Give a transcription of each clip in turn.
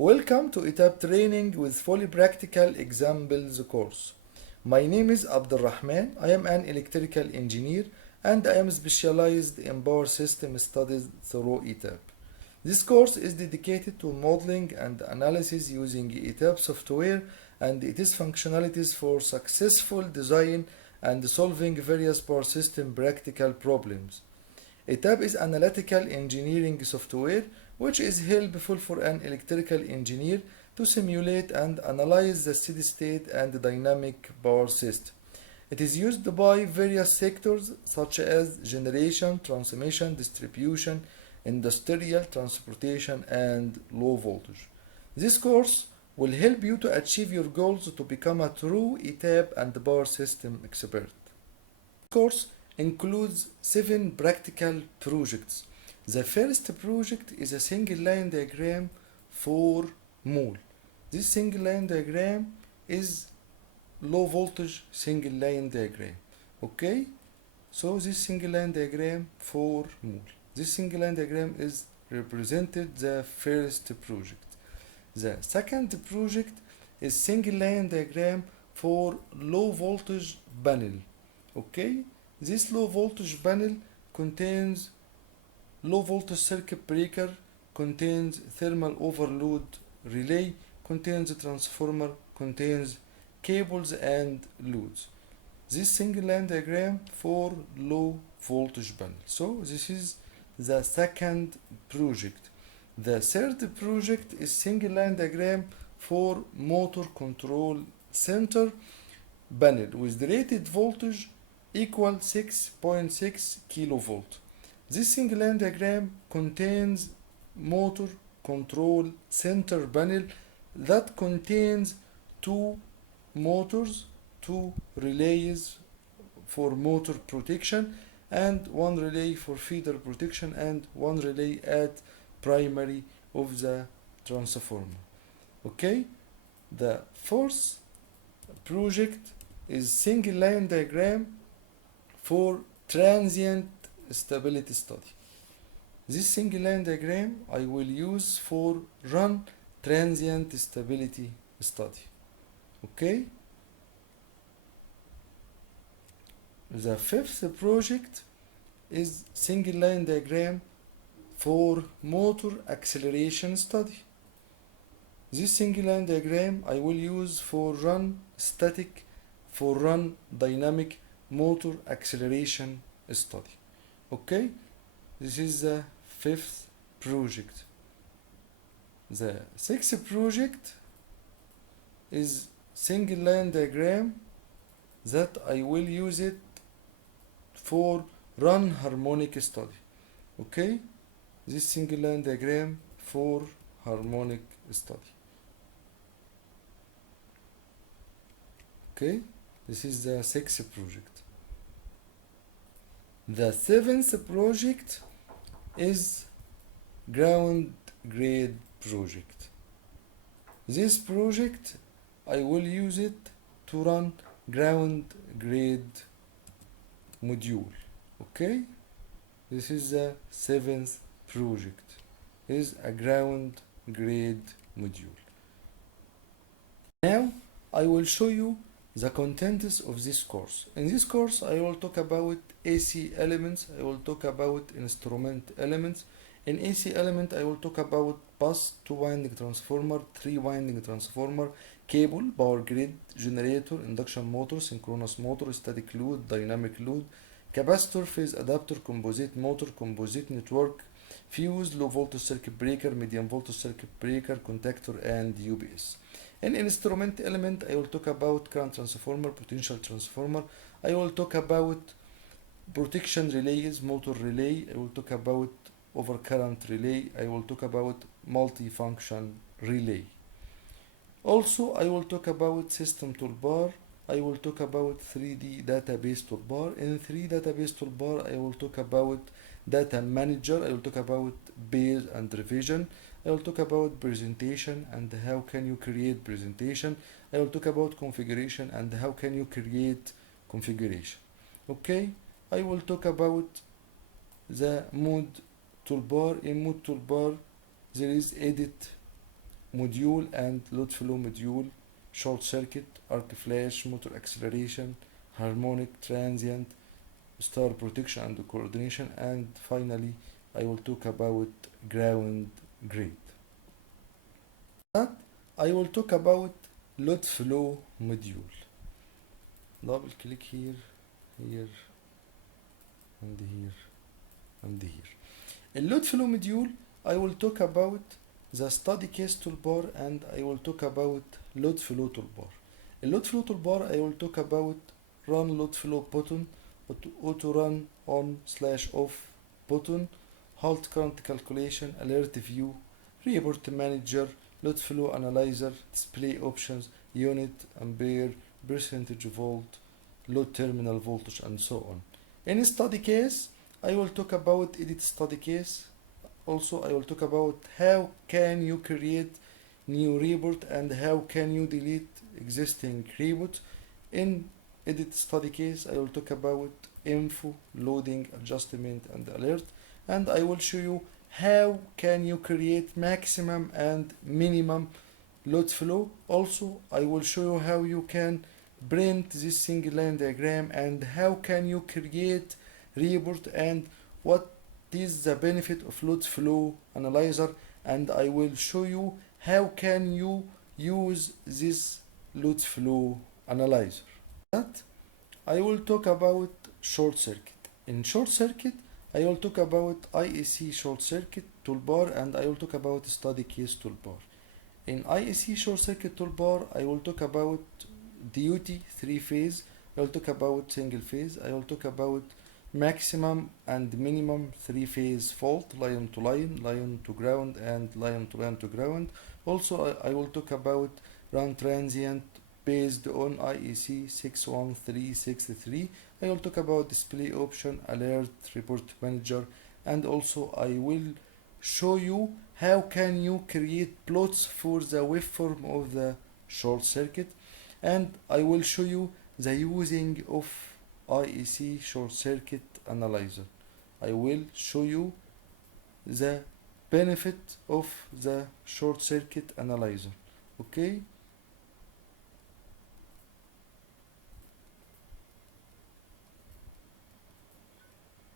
Welcome to Etap Training with Fully Practical Examples course. My name is Abdulrahman. I am an electrical engineer and I am specialized in power system studies through Etap. This course is dedicated to modeling and analysis using Etap software and its functionalities for successful design and solving various power system practical problems. Etap is analytical engineering software which is helpful for an electrical engineer to simulate and analyze the steady state and dynamic power system. It is used by various sectors such as generation, transmission, distribution, industrial, transportation, and low voltage. This course will help you to achieve your goals to become a true Etap and power system expert. This course includes 7 practical projects. The first project is a single line diagram for mole. This single line diagram is low voltage single line diagram. Okay? So this single line diagram for mole. This single line diagram is represented the first project. The second project is single line diagram for low voltage panel. Okay? This low voltage panel contains low voltage circuit breaker, contains thermal overload relay, contains transformer, contains cables and loads. This single line diagram for low voltage panel. So this is the second project. The third project is single line diagram for motor control center panel with the rated voltage equal 6.6 kilovolt. This single line diagram contains motor control center panel that contains 2 motors, 2 relays for motor protection and 1 relay for feeder protection and 1 relay at primary of the transformer. Okay? The fourth project is single line diagram for transient stability study. This single line diagram I will use for run transient stability study. Okay? The fifth project is single line diagram for motor acceleration study. This single line diagram I will use for run static, for run dynamic motor acceleration study. Okay, this is the fifth project. The sixth project is single line diagram that I will use it for run harmonic study. Okay, this single line diagram for harmonic study. Okay, this is the sixth project. The seventh project is ground grade project. This project I will use it to run ground grade module. Okay, this is the seventh project, is a ground grade module. Now I will show you the contents of this course. In this course I will talk about AC elements, I will talk about instrument elements. In AC element I will talk about bus, 2 winding transformer, 3 winding transformer, cable, power grid, generator, induction motor, synchronous motor, static load, dynamic load, capacitor, phase adapter, composite motor, composite network, fuse, low voltage circuit breaker, medium voltage circuit breaker, contactor, and UPS. In instrument element I will talk about current transformer, potential transformer, I will talk about protection relays, motor relay, I will talk about overcurrent relay, I will talk about multifunction relay. Also I will talk about system toolbar, I will talk about 3D database toolbar. In 3D database toolbar I will talk about data manager, I will talk about base and revision, I will talk about presentation and how can you create presentation, I will talk about configuration and how can you create configuration. Okay, I will talk about the mode toolbar. In mode toolbar there is edit, module and load flow module, short circuit, arc flash, motor acceleration, harmonic, transient, star protection and coordination, and finally I will talk about ground grid. That I will talk about load flow module. Double click here, here, and here, and here. In load flow module, I will talk about the study case toolbar and I will talk about load flow toolbar. In load flow toolbar, I will talk about run load flow button, auto run on / off button, halt current calculation, alert view, report manager, load flow analyzer, display options, unit, ampere, percentage volt, load terminal voltage, and so on. In study case, I will talk about edit study case. Also, I will talk about how can you create new report and how can you delete existing report. In edit study case, I will talk about info, loading, adjustment, and alert, and I will show you how can you create maximum and minimum load flow. Also, I will show you how you can print this single line diagram and how can you create report and what is the benefit of load flow analyzer, and I will show you how can you use this load flow analyzer. That I will talk about short circuit. In short circuit, I will talk about IEC short circuit toolbar and I will talk about study case toolbar. In IEC short circuit toolbar, I will talk about duty 3-phase, I will talk about single phase, I will talk about maximum and minimum 3-phase fault, line to line, line to ground, and line to ground. Also, I will talk about run transient based on IEC 61363. I will talk about display option, alert, report manager, and also I will show you how can you create plots for the waveform of the short circuit, and I will show you the using of IEC short circuit analyzer. I will show you the benefit of the short circuit analyzer. Okay?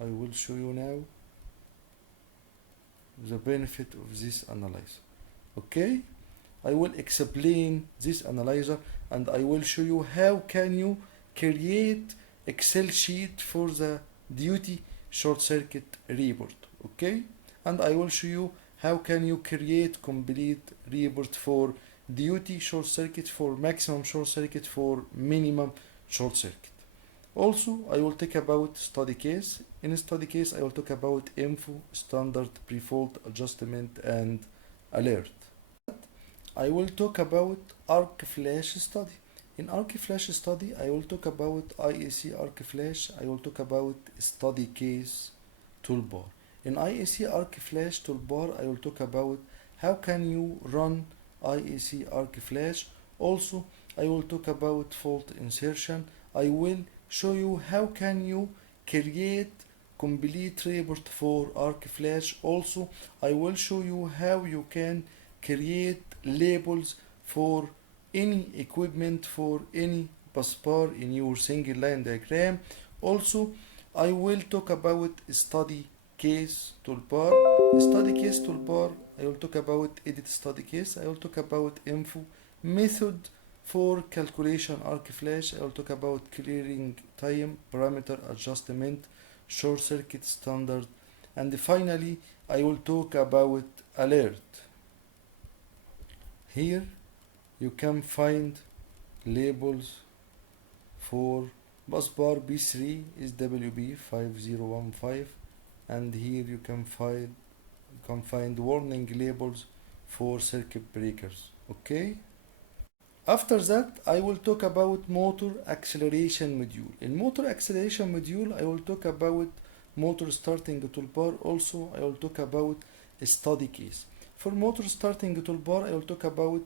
I will show you now the benefit of this analyzer. Okay? I will explain this analyzer and I will show you how can you create Excel sheet for the duty short circuit report. Okay? And I will show you how can you create complete report for duty short circuit, for maximum short circuit, for minimum short circuit. Also, I will talk about study case. In study case, I will talk about info, standard, pre-fault, adjustment, and alert. I will talk about arc flash study. In arc flash study, I will talk about IEC arc flash. I will talk about study case toolbar. In IEC arc flash toolbar, I will talk about how can you run IEC arc flash. Also, I will talk about fault insertion. I will show you how can you create complete report for arc flash. Also, I will show you how you can create labels for any equipment, for any bus bar in your single line diagram. Also, I will talk about study case toolbar. Study case toolbar, I will talk about edit study case. I will talk about info, method for calculation arc flash. I will talk about clearing time, parameter adjustment, short circuit standard, and finally I will talk about alert. Here you can find labels for bus bar B3 is WB5015, and here you can find warning labels for circuit breakers. Okay? After that, I will talk about motor acceleration module. In motor acceleration module, I will talk about motor starting toolbar. Also, I will talk about a study case. For motor starting toolbar, I will talk about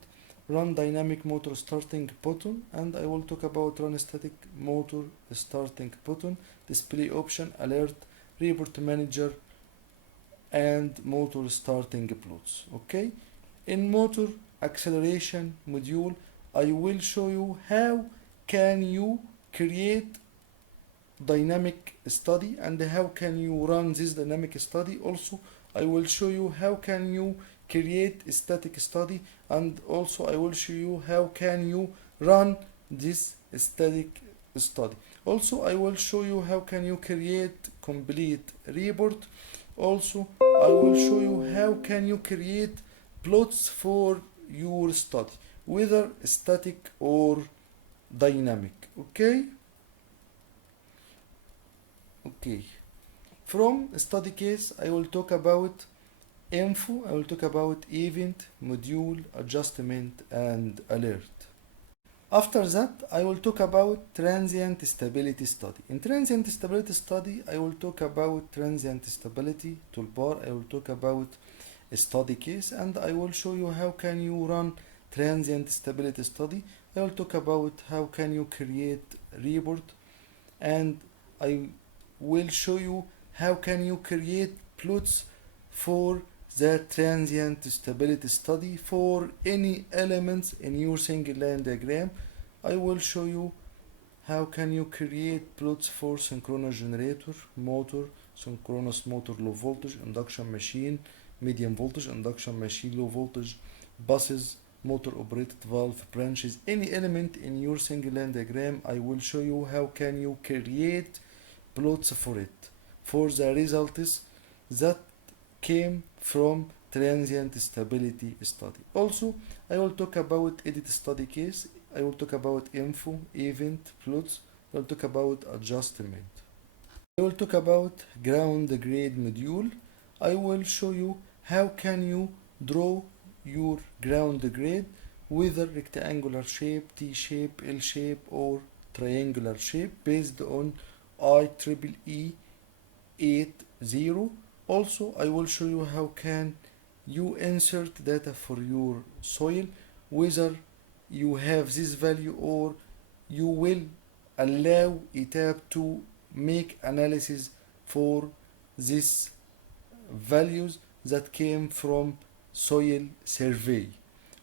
run dynamic motor starting button, and I will talk about run static motor starting button, display option, alert, report manager, and motor starting plots. Okay? In motor acceleration module, I will show you how can you create dynamic study and how can you run this dynamic study. Also, I will show you how can you create a static study, and also I will show you how can you run this static study. Also, I will show you how can you create complete report. Also, I will show you how can you create plots for your study, whether static or dynamic. Okay, from study case I will talk about info, I will talk about event, module, adjustment, and alert. After that, I will talk about transient stability study. In transient stability study, I will talk about transient stability toolbar. I will talk about a study case, and I will show you how can you run transient stability study. I will talk about how can you create report, and I will show you how can you create plots for the transient stability study for any elements in your single line diagram. I will show you how can you create plots for synchronous generator, motor, synchronous motor low voltage, induction machine, medium voltage, induction machine low voltage, buses, motor operated valve, branches, any element in your single line diagram. I will show you how can you create plots for it, for the results that came from transient stability study. Also, I will talk about edit study case. I will talk about info, event, plots. I will talk about adjustment. I will talk about ground grade module. I will show you how can you draw your ground grade, whether rectangular shape, T shape, L shape, or triangular shape based on IEEE 80. Also, I will show you how can you insert data for your soil, whether you have this value or you will allow Etap to make analysis for these values that came from soil survey.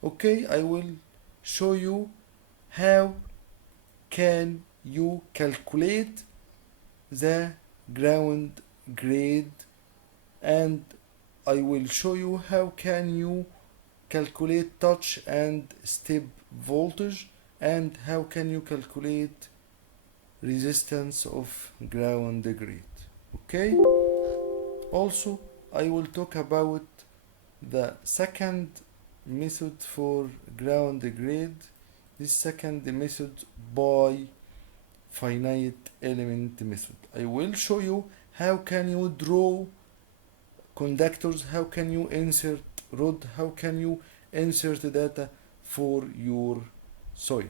Okay, I will show you how can you calculate the ground grade, and I will show you how can you calculate touch and step voltage, and how can you calculate resistance of ground grade. Okay, also I will talk about the second method for ground grade. This second method by finite element method. I will show you how can you draw conductors, how can you insert rod, how can you insert data for your soil.